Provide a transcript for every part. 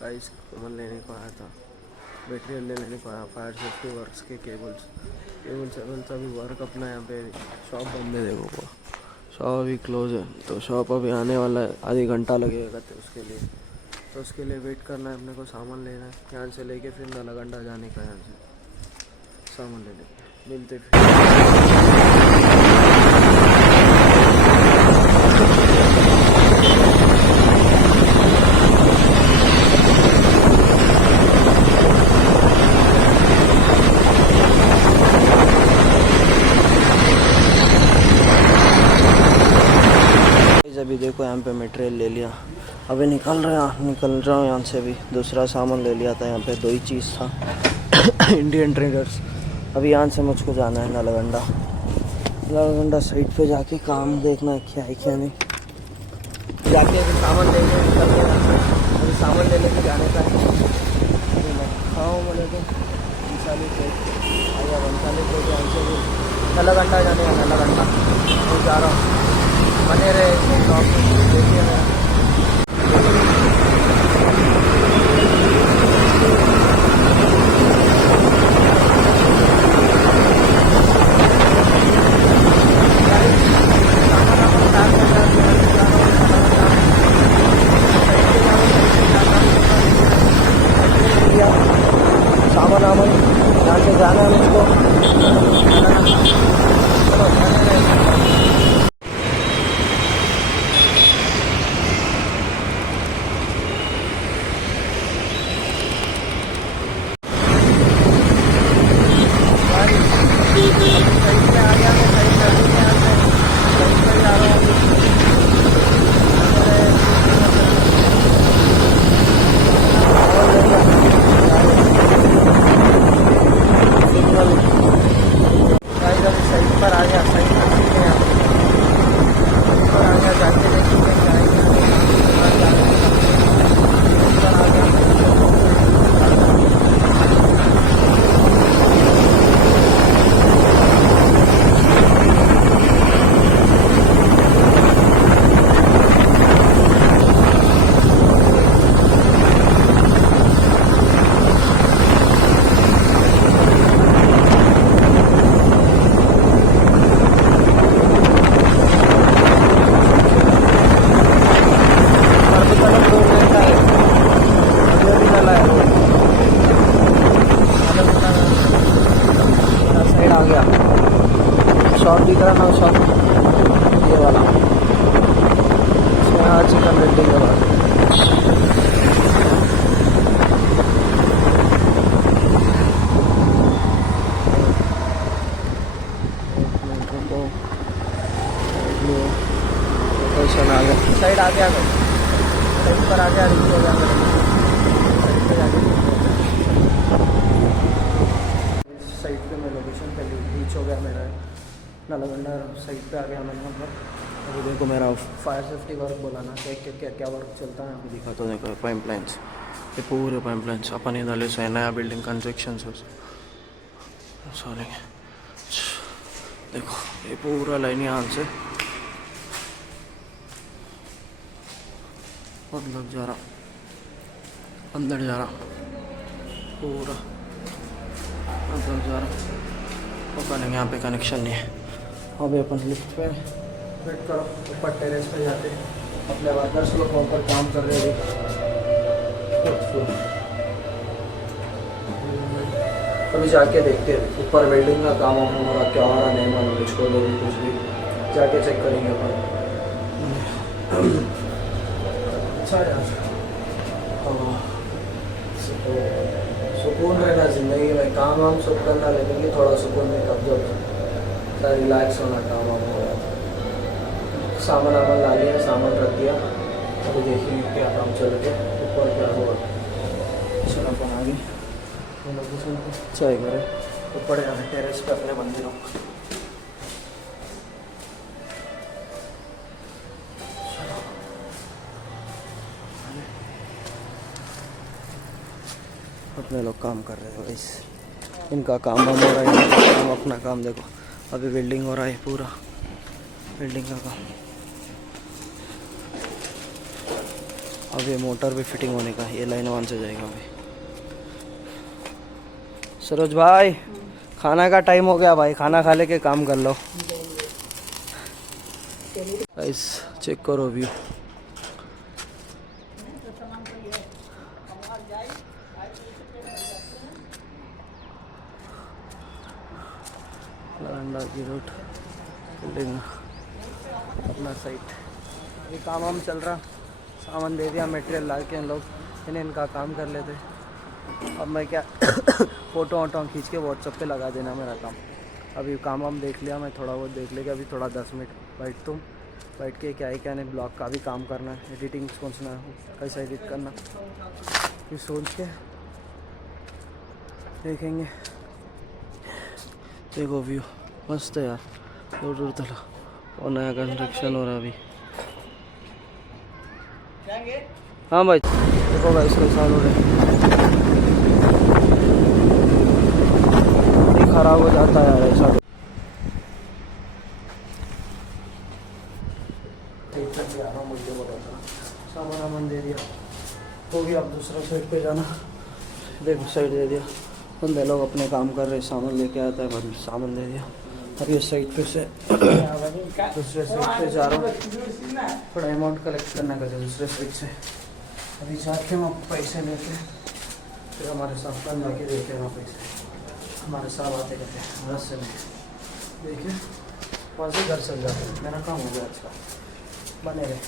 Guys कमल लेने को आया था, मटेरियल लेने को आया, फायर सेफ्टी वर्क्स के केबल्स अभी वर्क अपना यहाँ पे शॉप बंद है। देखो वो शॉप अभी क्लोज है, तो शॉप अभी आने वाला है, आधी घंटा लगेगा। तो उसके लिए वेट करना है, अपने को सामान लेना है, यहाँ से लेके फिर नालागंडा जाने का, यहाँ से सामान लेने मिलते फिर। अभी देखो यहाँ पे मटेरियल ले लिया, अभी निकल रहा हूँ यहाँ से। अभी दूसरा सामान ले लिया था, यहाँ पे 2 ही चीज़ था इंडियन ट्रेडर्स। अभी यहाँ से मुझको जाना है नालागंडा साइड पे जाके काम देखना है क्या है क्या नहीं, जाके अभी सामान लेके निकल गया। अभी सामान ले लेके जाने का है। अभी मैं खाऊँ बोले तो 45 आया 45 लेके यहाँ से भी नालागंडा जाने का। नालागंडा तो जा रहा हूँ, बने रहे देखिए मेरा। सामान वामान यहाँ से जाना है मुझको। शॉप दिख रहा ना, शॉप ये वाला, यहाँ चिकन रेड्डी के बाद लोकेशन आ गया। साइड आ गया, साइड पर आ गया, रिच हो गया। साइड पे मैं लोकेशन पे रीच हो गया मेरा, नालागंडा साइड पे आ गया मैं यहाँ पर। अभी देखो मेरा फायर सेफ्टी वर्क बोला ना, क्या क्या वर्क चलता है अभी दिखा। तो देखो पाइपलाइंस, ये पूरे पाइपलाइंस अपन इधर से नया बिल्डिंग कंस्ट्रक्शन सॉरी। देखो ये पूरा लाइन यहाँ से मतलब जा रहा, अंदर जा रहा, पूरा अंदर जा रहा। अपन यहाँ पे कनेक्शन नहीं है। अभी अपन लिफ्ट पे वेट करो, ऊपर टेरेस पे जाते अपने वर्कर्स लोग ऊपर काम कर रहे हैं। अभी जाके देखते हैं ऊपर बिल्डिंग का काम हमारा क्या हो रहा नहीं मालूम, मुझको लोग कुछ भी जाके चेक करेंगे अपन। अच्छा यार, सुकून रहना ज़िंदगी में, काम वाम सब करना, लेकिन थोड़ा सुकून में कब्जा थोड़ा रिलैक्स होना, काम वाम हो रहा था। सामान वामान ला लिया, सामान रख दिया, अभी देखिए क्या काम चल के ऊपर क्या हुआ। चलो अपन आगे लोकेशन चाय करें, ऊपर टेरेस पे अपने मंदिरों। अपने लोग काम कर रहे हो, इस इनका काम वाम हो रहा है, हम अपना काम देखो। अभी बिल्डिंग हो रहा है, पूरा बिल्डिंग का काम। अब ये मोटर भी फिटिंग होने का, ये लाइन 1 से जाएगा अभी। सरोज भाई खाना का टाइम हो गया भाई, खाना खा लेके काम कर लो। गाइस चेक करो व्यू। लरंडा की रोड बिल्डिंग अपना साइट, अभी काम वाम चल रहा, सामान दे दिया, मटेरियल ला के हम लोग इनका काम कर लेते। अब मैं क्या फ़ोटो वोटो खींच के व्हाट्सएप पे लगा देना मेरा काम। अभी काम वाम देख लिया, मैं थोड़ा बहुत देख लेगा, अभी थोड़ा 10 मिनट बैठ के क्या है क्या नहीं, ब्लॉग का भी काम करना है, एडिटिंग सोचना है कैसा एडिट करना, फिर सोच के देखेंगे। देखो व्यू मस्त है यार, दूर दूर तक और नया कंस्ट्रक्शन हो रहा है अभी। हाँ भाई देखो भाई इसके साथ हो रहे खराब हो जाता है यार ऐसा। सामान वामान दे दिया हो गया, अब दूसरा साइड पे जाना, देखो साइड दे दिया, बंदे लोग अपने काम कर रहे, सामान लेके आता है, बंद सामान दे दिया। अब ये साइड पे से दूसरे साइड पे जा रहा हूँ, थोड़ा अमाउंट कलेक्ट करने का दूसरे साइड से। अभी जाके हम पैसे लेके फिर हमारे साथ बंद जाके देते हैं वहाँ पैसे, हमारे साथ आते रहते हैं रास्ते में, देखिए वहाँ से घर चल जाते हैं। मेरा काम हो गया आज का, बने रहे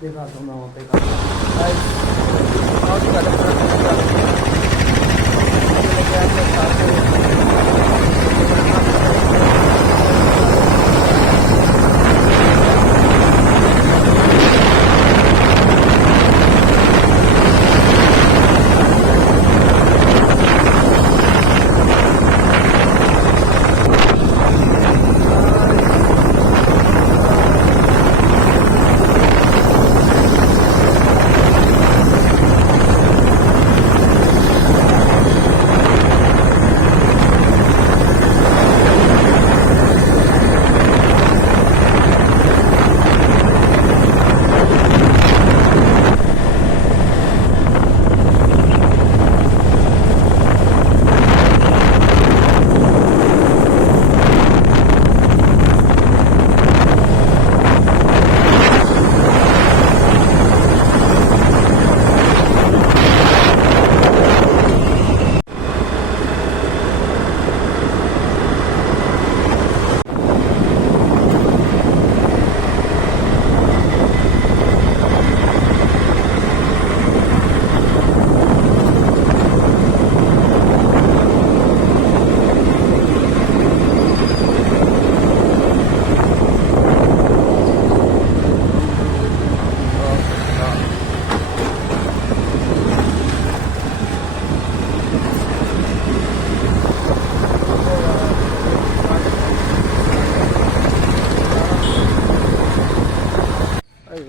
दिखाता हूँ मैं वहाँ पे काम।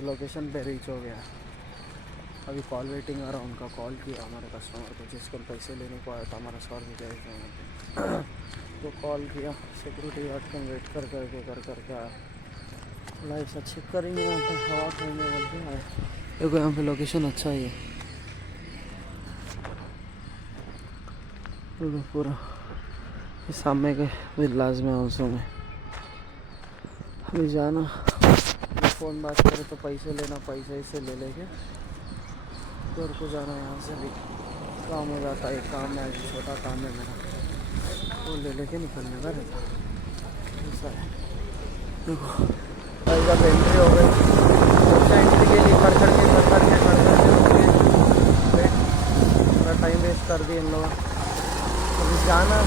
लोकेशन पे रीच हो गया। अभी कॉल वेटिंग आ रहा, उनका कॉल किया हमारे कस्टमर को जिसको पैसे लेने को आया था हमारा सर भी गए तो कॉल किया, सिक्योरिटी गार्ड को वेट कर करके आया, लाइफ अच्छी करेंगे यहाँ पे, हवा खाने बोलते आए। देखो यहाँ पे लोकेशन अच्छा ही है, पूरा सामने के विलाज में हाउसों में। अभी जाना फ़ोन बात करे तो पैसे लेना, पैसे इसे ले लेके घर को जाना, यहाँ से भी काम हो जाता है। काम है छोटा काम है मेरा, वो ले लेके निकलने का रहता ऐसा है। देखो जब एंट्री हो गई, एंट्री के लिए खड़ के पूरा टाइम वेस्ट कर दिए इन लोगों। अभी जाना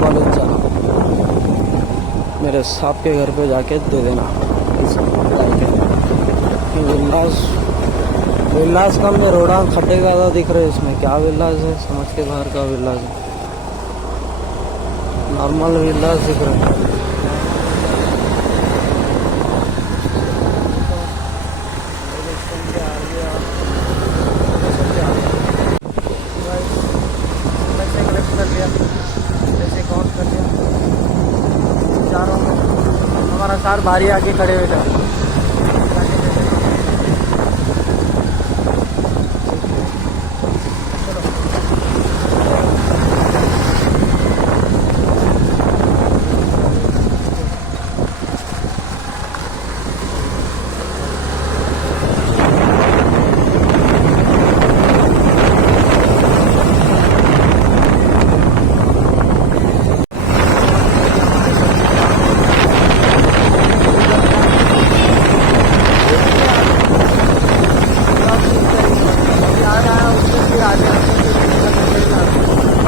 कॉलेज जाना, मेरे साहब के घर पे जाके दे देना विलास कम में रोड़ा खड्डे ज़्यादा दिख रहे हैं इसमें। क्या विलास है समझ के बाहर का विलास है, नॉर्मल विलास दिख रहा है। कर लिया बारी आके खड़े हुए थे।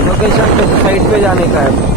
लोकेशन पे साइड पे जाने का है।